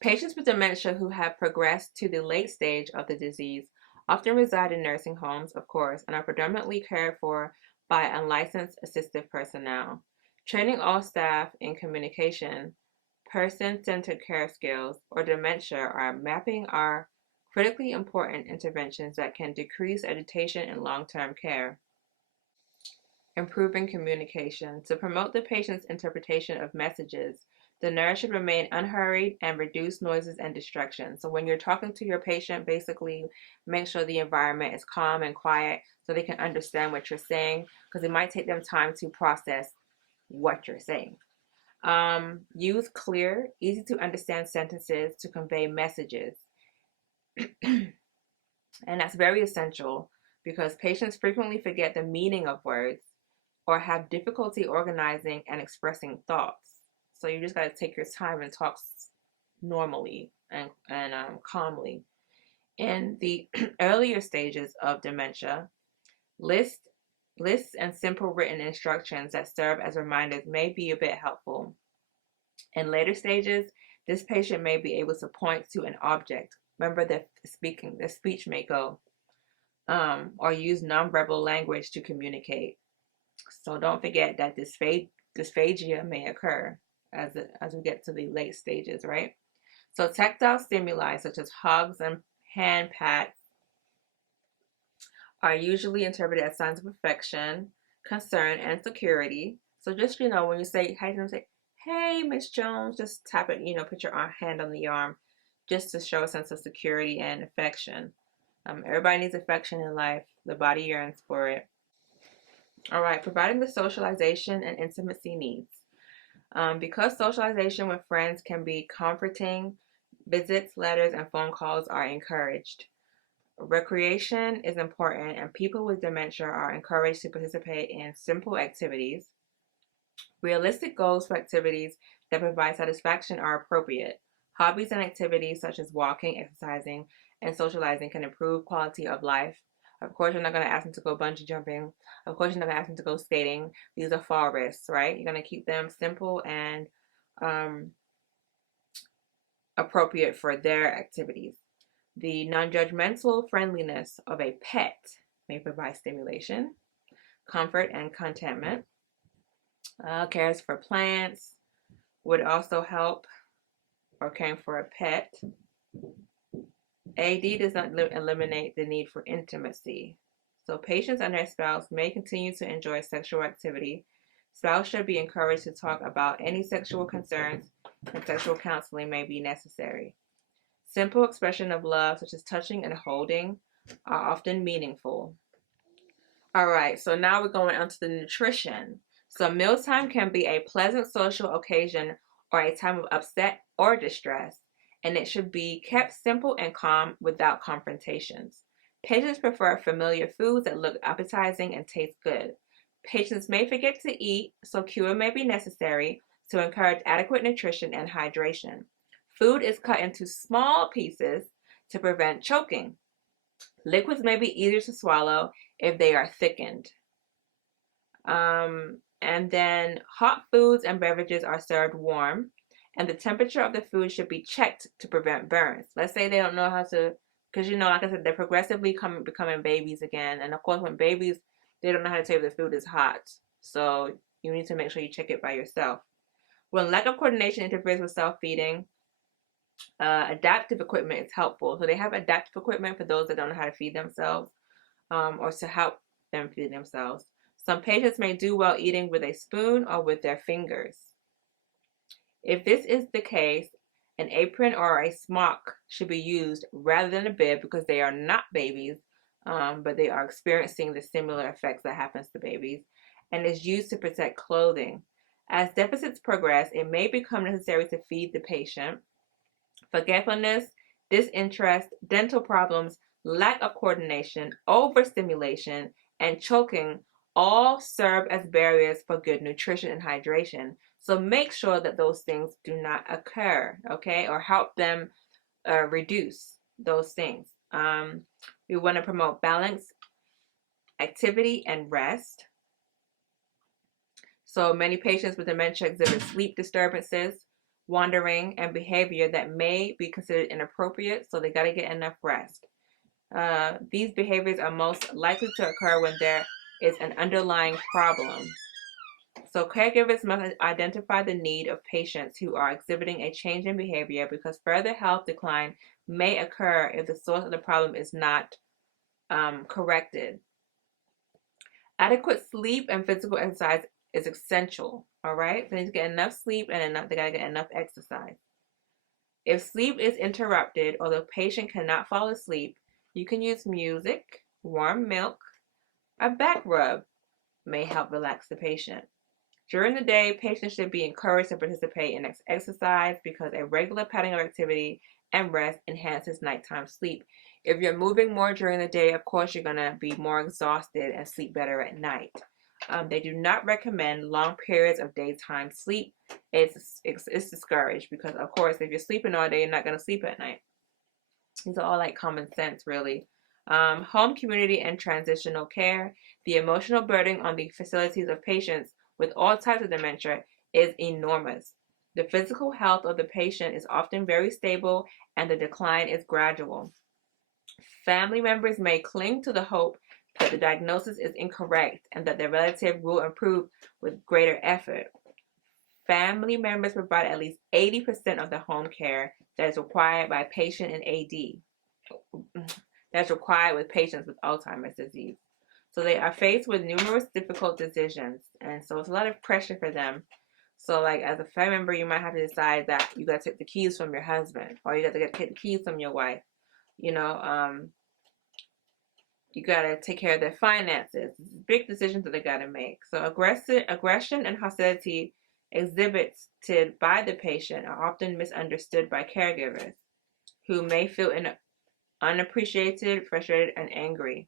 Patients with dementia who have progressed to the late stage of the disease often reside in nursing homes, of course, and are predominantly cared for by unlicensed assistive personnel. Training all staff in communication, person-centered care skills, or dementia are mapping are critically important interventions that can decrease agitation in long-term care. Improving communication. To promote the patient's interpretation of messages, the nurse should remain unhurried and reduce noises and distractions. So when you're talking to your patient, basically make sure the environment is calm and quiet so they can understand what you're saying, because it might take them time to process what you're saying. Use clear, easy to understand sentences to convey messages. And that's very essential because patients frequently forget the meaning of words or have difficulty organizing and expressing thoughts. So you just got to take your time and talk normally and calmly. In the earlier stages of dementia, lists and simple written instructions that serve as reminders may be a bit helpful. In later stages, this patient may be able to point to an object. Remember that the speech may go, or use nonverbal language to communicate. So don't forget that dysphagia may occur as we get to the late stages, right? So tactile stimuli such as hugs and hand pats are usually interpreted as signs of affection, concern, and security. So just, when you say hi to them, say, "Hey, Miss Jones," just tap it, put your hand on the arm just to show a sense of security and affection. Everybody needs affection in life. The body yearns for it. All right, providing the socialization and intimacy needs. Because socialization with friends can be comforting, visits, letters, and phone calls are encouraged. Recreation is important, and people with dementia are encouraged to participate in simple activities. Realistic goals for activities that provide satisfaction are appropriate. Hobbies and activities such as walking, exercising, and socializing can improve quality of life. Of course, you're not going to ask them to go bungee jumping. Of course, you're not going to ask them to go skating. These are fall risks, right? You're going to keep them simple and appropriate for their activities. The non-judgmental friendliness of a pet may provide stimulation, comfort, and contentment. Cares for plants would also help, or caring for a pet. AD does not eliminate the need for intimacy. So patients and their spouse may continue to enjoy sexual activity. Spouse should be encouraged to talk about any sexual concerns, and sexual counseling may be necessary. Simple expression of love, such as touching and holding, are often meaningful. All right, so now we're going on to the nutrition. So mealtime can be a pleasant social occasion or a time of upset or distress, and it should be kept simple and calm without confrontations. Patients prefer familiar foods that look appetizing and taste good. Patients may forget to eat, so cure may be necessary to encourage adequate nutrition and hydration. Food is cut into small pieces to prevent choking. Liquids may be easier to swallow if they are thickened. And then hot foods and beverages are served warm, and the temperature of the food should be checked to prevent burns. Let's say they don't know how to, because like I said, they're progressively becoming babies again. And of course, when babies, they don't know how to tell if the food is hot. So you need to make sure you check it by yourself. When lack of coordination interferes with self-feeding, adaptive equipment is helpful. So they have adaptive equipment for those that don't know how to feed themselves, or to help them feed themselves. Some patients may do well eating with a spoon or with their fingers. If this is the case, an apron or a smock should be used rather than a bib, because they are not babies, but they are experiencing the similar effects that happens to babies, and is used to protect clothing. As deficits progress, it may become necessary to feed the patient. Forgetfulness, disinterest, dental problems, lack of coordination, overstimulation, and choking all serve as barriers for good nutrition and hydration. So make sure that those things do not occur, okay, or help them reduce those things. We want to promote balance, activity, and rest. So many patients with dementia exhibit sleep disturbances, wandering, and behavior that may be considered inappropriate, so they got to get enough rest. These behaviors are most likely to occur when there is an underlying problem. So caregivers must identify the need of patients who are exhibiting a change in behavior, because further health decline may occur if the source of the problem is not corrected. Adequate sleep and physical exercise is essential, all right? They need to get enough sleep and they got to get enough exercise. If sleep is interrupted or the patient cannot fall asleep, you can use music, warm milk, a back rub may help relax the patient. During the day, patients should be encouraged to participate in exercise because a regular pattern of activity and rest enhances nighttime sleep. If you're moving more during the day, of course, you're going to be more exhausted and sleep better at night. They do not recommend long periods of daytime sleep. It's discouraged because, of course, if you're sleeping all day, you're not going to sleep at night. These are all like common sense, really. Home, community, and transitional care. The emotional burden on the facilities of patients with all types of dementia is enormous. The physical health of the patient is often very stable and the decline is gradual. Family members may cling to the hope that the diagnosis is incorrect and that their relative will improve with greater effort. Family members provide at least 80% of the home care that is required by patient in AD. That's required with patients with Alzheimer's disease. So they are faced with numerous difficult decisions, and so it's a lot of pressure for them. So like as a family member, you might have to decide that you got to take the keys from your husband, or you got to take the keys from your wife. You got to take care of their finances. Big decisions that they got to make. So aggression and hostility exhibited by the patient are often misunderstood by caregivers, who may feel unappreciated, frustrated, and angry.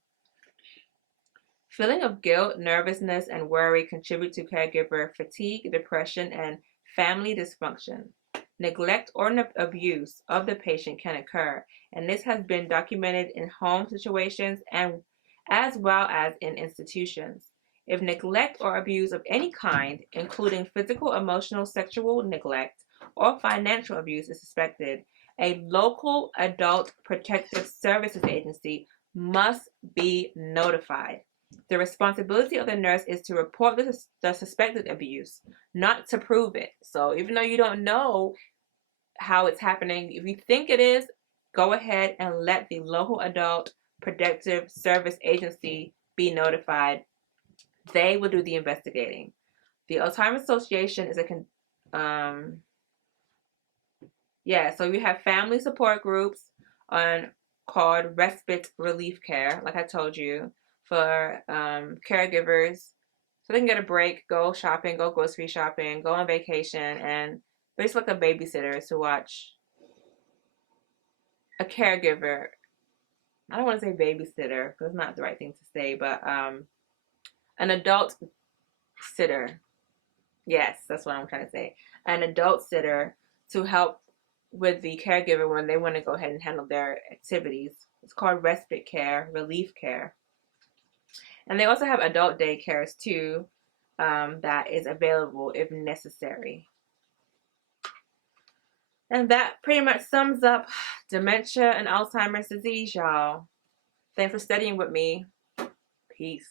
Feeling of guilt, nervousness, and worry contribute to caregiver fatigue, depression, and family dysfunction. Neglect or abuse of the patient can occur, and this has been documented in home situations and as well as in institutions. If neglect or abuse of any kind, including physical, emotional, sexual neglect, or financial abuse is suspected, a local adult protective services agency must be notified. The responsibility of the nurse is to report the suspected abuse, not to prove it. So even though you don't know how it's happening, if you think it is, go ahead and let the local adult protective service agency be notified. They will do the investigating. The Alzheimer's Association is so we have family support groups called respite relief care, like I told you, for caregivers, so they can get a break, go shopping, go grocery shopping, go on vacation, and basically like a babysitter to watch a caregiver. I don't want to say babysitter because it's not the right thing to say, but an adult sitter. Yes, that's what I'm trying to say. An adult sitter to help with the caregiver when they want to go ahead and handle their activities. It's called respite care, relief care. And they also have adult daycares too, that is available if necessary. And that pretty much sums up dementia and Alzheimer's disease, y'all. Thanks for studying with me. Peace.